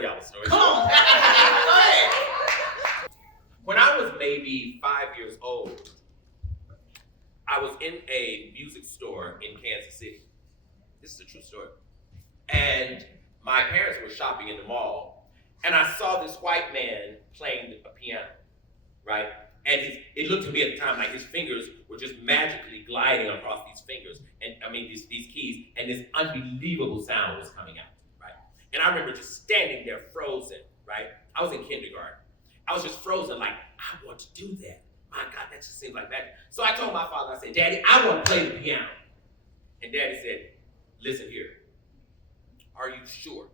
tell y'all a story. Come on. Go ahead. When I was maybe 5 years old, I was in a music store in Kansas City. This is a true story. And my parents were shopping in the mall, and I saw this white man playing a piano, right? And it looked to me at the time like his fingers were just magically gliding across these fingers, and I mean these keys, and this unbelievable sound was coming out, right? And I remember just standing there frozen, right? I was in kindergarten. I was just frozen, like, I want to do that. My God, that just seems like magic. So I told my father, I said, Daddy, I want to play the piano. And Daddy said, listen here, are you sure?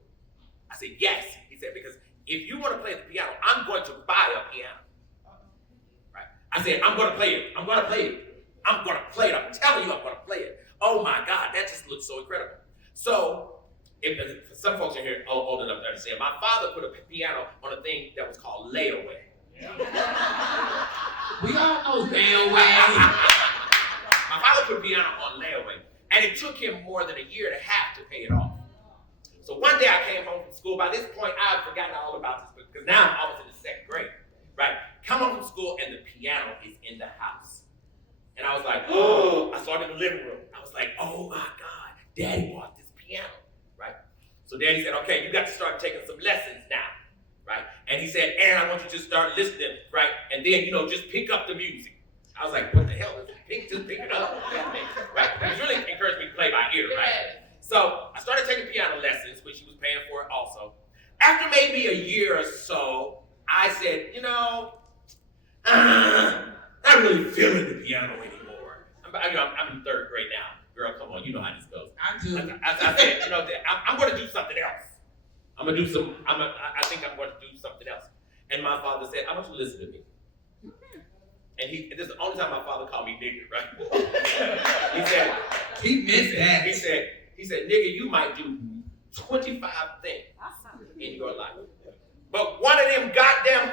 I said, yes. He said, because if you want to play the piano, I'm going to buy a piano. Right? I said, I'm going to play it. I'm going to play it. I'm going to play it. I'm telling you I'm going to play it. Oh my God, that just looks so incredible. So, if some folks are here old enough to understand, my father put a piano on a thing that was called layaway. Yeah. We all know layaway. My father put a piano on layaway, and it took him more than a year and a half to pay it off. So one day I came home from school. By this point, I had forgotten all about this because now I was in the second grade, right? Come home from school, and the piano is in the house. And I was like, oh, I saw it in the living room. I was like, oh my God, Daddy bought this piano. So Daddy said, okay, you got to start taking some lessons now, right? And he said, Aaron, I want you to start listening, right? And then, just pick up the music. I was like, what the hell is it? Just pick it up, right? He really encouraged me to play by ear, right? So I started taking piano lessons, which he was paying for also. After maybe a year or so, I said, I'm not really feeling the piano anymore. I'm in third grade now. Girl, come on, you know how this goes. I do. I said, I'm going to do something else. I think I'm going to do something else. And my father said, I want you to listen to me. And this is the only time my father called me nigga, right? He said, he missed that. He said, nigga, you might do 25 things in your life. But one of them goddamn